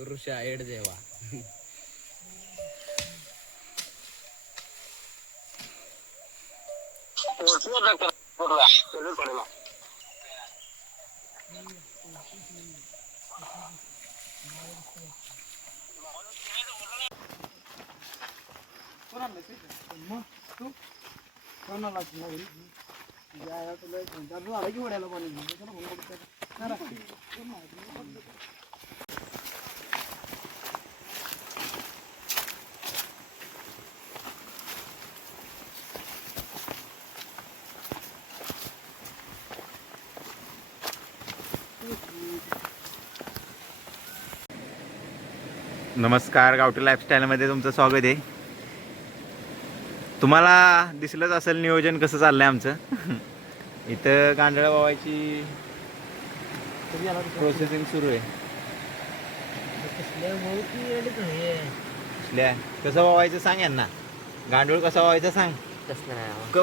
ઋષા add જેવા કોના લાગી નવી જાય તો લઈ જવાનું લાગી વડેલો બની ગયો ચલો હું બોલું नमस्कार गावठी लाईफस्टाईलमध्ये तुमचं स्वागत आहे. तुम्हाला दिसलंच असेल नियोजन कसं चाललंय आमचं. इथं गांडळा वावायची प्रोसेसिंग सुरू आहे. कसं वावायचं सांग यांना. गांडूळ कसं वावायचं सांग.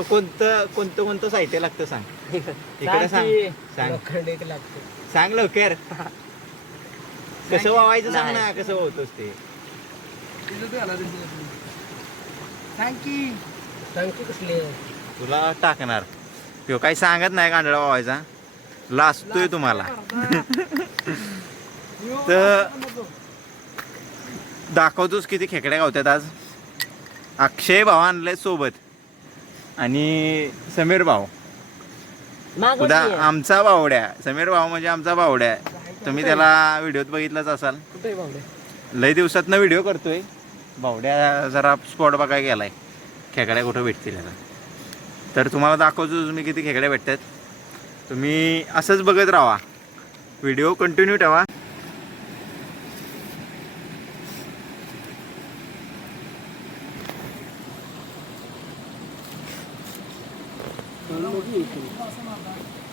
कोणतं कोणतं कोणतं साहित्य लागतं सांग. इकडे सांग सांग. सांग लवकर. कसं वावायचं सांग ना कसं वावतोस ते. तुला टाकणार. तो काही सांगत नाही गांडळा वावायचा. लाजतोय तुम्हाला. तर दाखवतोस किती खेकड्या गावतात आज. अक्षय भाव आणलाय सोबत. आणि समीर भाऊ. उद्या आमचा बावड्या समीर भाऊ म्हणजे आमचा बावड्या तुम्ही त्याला व्हिडिओत बघितलंच असाल. लय दिवसातनं व्हिडिओ करतोय. बावड्या जरा स्पॉट बघायला गेलाय. खेकड्या कुठं भेटतील याला तर तुम्हाला दाखवतो तुम्ही किती खेकड्या भेटतात. तुम्ही असंच बघत राहा. व्हिडिओ कंटिन्यू ठेवा.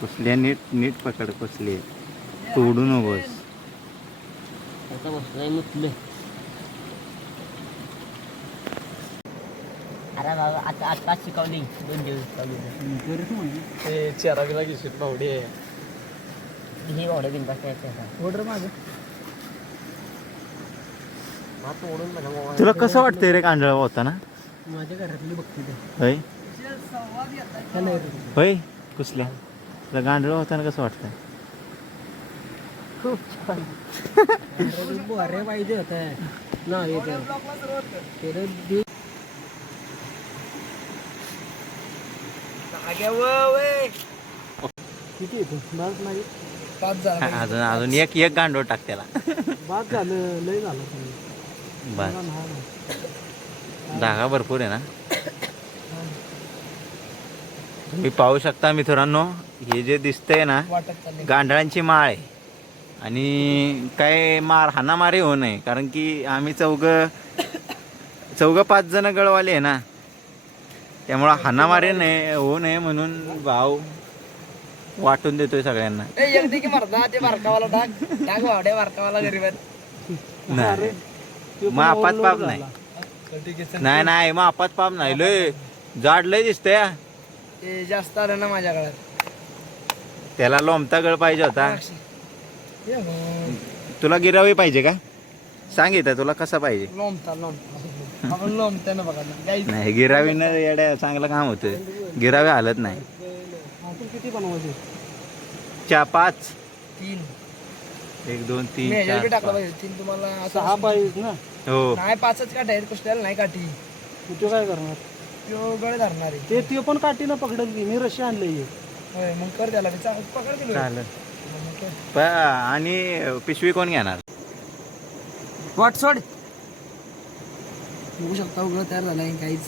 कुसल्या नीट नीट पकड कुसले तोडू नकोस. अरे बाबा आता आता शिकवली. दोन दिवस ते चेहरा बिला घेशील भावडे ही ओढे बिंदास ऑर्डर माझं हा तुला कसं वाटतंय रे कांदळा होता ना माझ्या घरातली बघते ते. होय? होय कुसल्या? तुला गांडळ होताना कसं वाटतंय? अरे पाहिजे होत ना किती येतो बस नाही पाच झालं. अजून अजून एक एक गांडोळ टाक त्याला. पाच झालं लय झालं. बस. धागा भरपूर आहे ना? तुम्ही पाहू शकता मित्रांनो हे जे दिसतंय ना गांडळांची माळ आहे. आणि काय मार हाणामारी होऊ नये कारण की आम्ही चौघ चौघ पाच जण गळवाले आहे ना. त्यामुळं हाणामारी नाही होऊ नये म्हणून भाव वाटून देतोय सगळ्यांना. नाही. मापात पाप नाही. नाही नाही मापात पाप नाही. लय जाड लय दिसतंय हा. ते जास्त आलं ना माझ्या काळात त्याला लोमता गळ पाहिजे होता. तुला गिरावी पाहिजे का? सांग इथं तुला कसा पाहिजे? लोंबता लोंबता आपण लोंबता ना बघा गाईज नाही गिरावीनं येड्या चांगलं काम होतं. गिरावी हालत नाही. आपण किती बनवायचे? चा पाच. तीन. एक दोन तीन बी चार टाकलं पाहिजे. तीन तुम्हाला सहा पाहिजे ना? पाच. हो. नाही पाचच काठी आहेत कुठल्याला नाही काठी तू काय करणार? तो गळ धरणार आहे. ते ते पण काठीनं पकडत की मी रशी आणले होय मग कर त्याला मी चा- पकड केलं चालेल. प- आणि पिशवी कोण घेणार? वाट सोड. बघू शकता उघड तयार झाला आहे काहीच.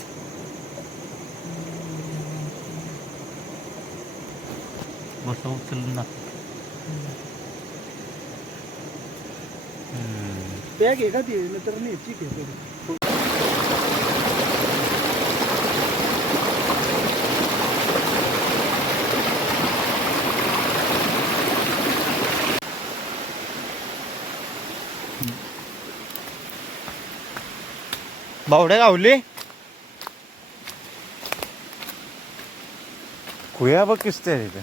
मस्त उचलून बॅग आहे का ती तर न्यायची की थोडी. बावड्या गावली कुया बघ किसते तिथे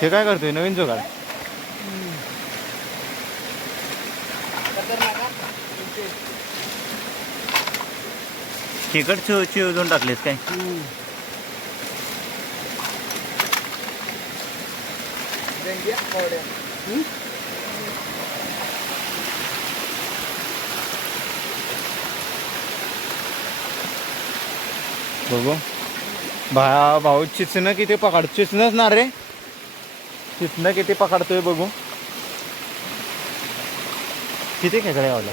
हे काय करतोय? नवीन जोगाड. तिकट चिव चिव टाकलेस काय? बघू. भा भाऊ चिचणं किती पकड चिचणंच ना रे. चिचणं किती पकडतोय बघू. किती खेकडे गावला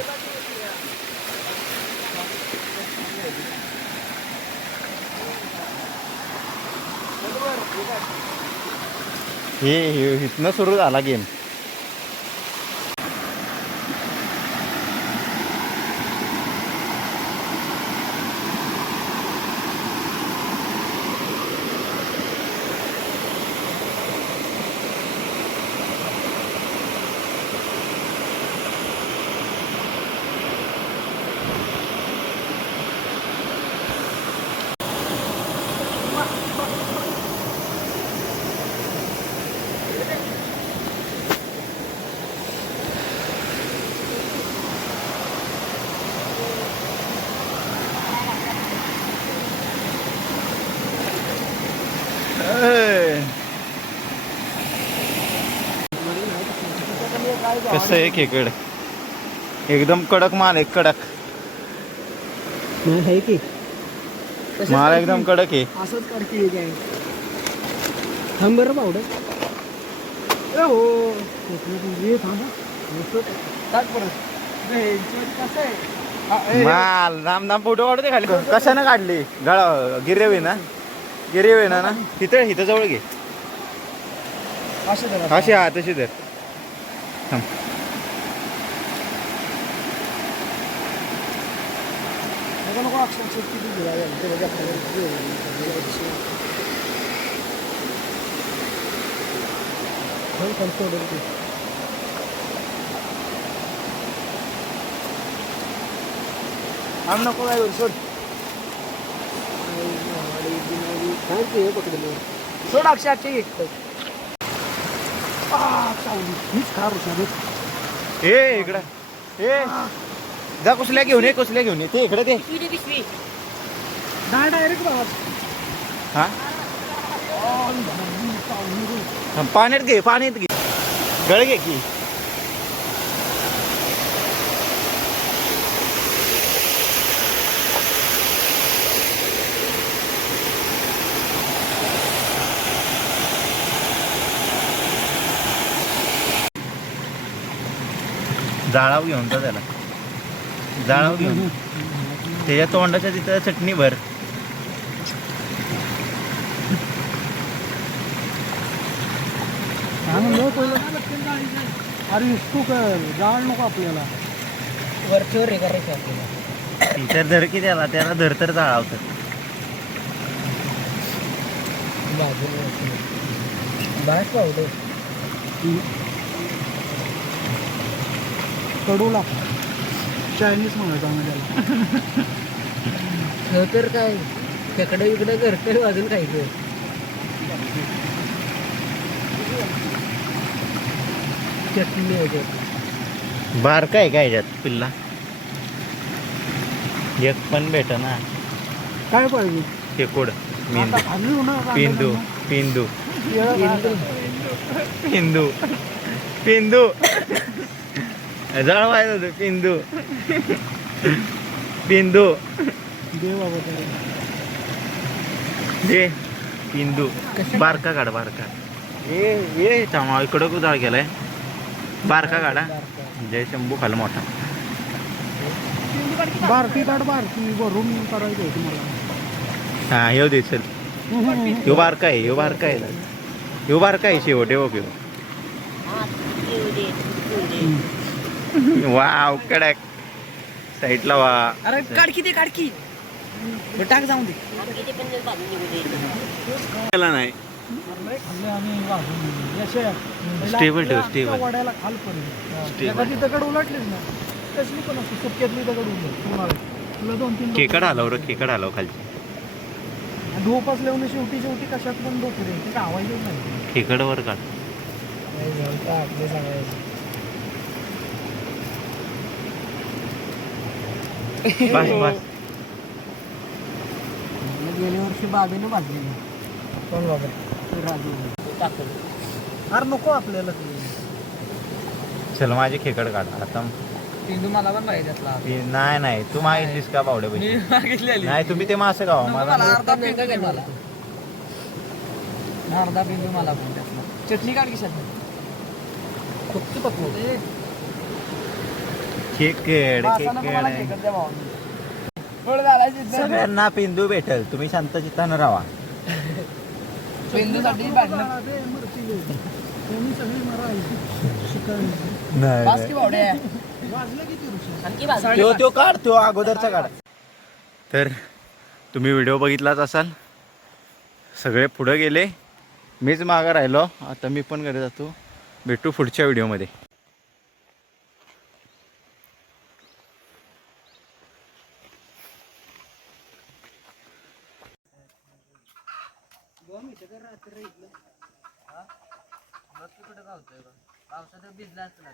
हे हे- इथनं सुरू झाला गेम. कसं आहे खेकड एकदम कडक माल आहे कडक. आहे की? माल एकदम कडक आहे. असंच करते काय थांब बरं हो हा, ए, माल राम राम फोटो काढते खाली. कशानं काढली? गळा गिरेवे ना? गिरेवे ना ना? तिथं इथं जवळ घे. असं जरा. अशी हा तशी तर थांब. नको नको काय सोड सोड आ, चावली. हीच. ए इकडं. ए. जा कुसल्या घेऊन ये कुसल्या घेऊन ये. ते इकडे ते डायरेक्ट हा पाण्यात घे पाण्यात घे. गळ घे की. जाळाव घेऊन जा त्याला. जाळाव घेऊन. त्याच्या तोंडाच्या तिथं चटणी भर. हा अरे कर जाळ नको आपल्याला. वरचीवर हे करायचं आपल्याला. टीचर धर की त्याला त्याला धर तर जाळावतं बाहेर पावडं कडूला चायनीज म्हणायचं आम्ही त्याला. हो तर काय खेकडं इकडं अजून काय गं चटणी वगैरे बारका आहे का ह्याच्यात पिल्ला? एक पण भेट ना काय पाहिजे? शेकोड मेंदू. हो पिंदू. पिंदू. पिंदू. पिंदू. जळवायचं होतं पिंदू. पिंदू. दे बाबा. दे पिंदू. बारका काढ बारका. ए ये चामा इकडं कुदाळ गेलाय? बारका काढा जय शंभू खाल मोठा. बारकी काढ बारकी. भरून करायचं तुम्हाला. हा ह्यो दे चल. ह्यो बारका आहे ह्यो बारका आहे. ह्यो बारका आहे शेवट हो ह्यो वाव कडक. साईडला वा. अरे काढकी दे काढकी हे टाक जाऊन दे. त्याला नाही. Stable ठेव, वड्याला. एखादी दगड उलटलीच ना. कसली पण असते सुटक्यातली दगड उलट तुला दोन तीन खेकड हलव रे खेकड हलव खालची. धूप असल्यावर शेवटी शेवटी कशात पण डोक रे ते गावायचं नाही. खेकडवर काढ ते सांगायचं बस बस गेल्या वर्षी बागेनं भाजलेली कोण बाबा? राजू. टाकलं अरे नको आपल्याला ते. चल माझी खेकड काढ. आता पिंडू मला पण पाहिजे असला ती- नाही नाही. तू मागितलीस का पावडे मी पैसे मागितलेली. नाही तुम्ही ते मासे गावा मला मला अर्धा पिंडू घे मला. अर्धा पिंडू मला पण त्यातला. चटणी काढ की फक्त पकवू. खेकड खेकड. सगळ्यांना पिंदू भेटल. तुम्ही शांत चित्तानं राहा. तो तो काढ तो अगोदरचा काढ. तर तुम्ही व्हिडिओ बघितलाच असाल. सगळे पुढे गेले. मीच मागं राहिलो. आता मी पण घरी जातो. भेटू पुढच्या व्हिडिओमध्ये. बम इथे तर रात्री इथलं हा? बघ तिकडे गावतोय बघ. पावसात भिजला असतो ना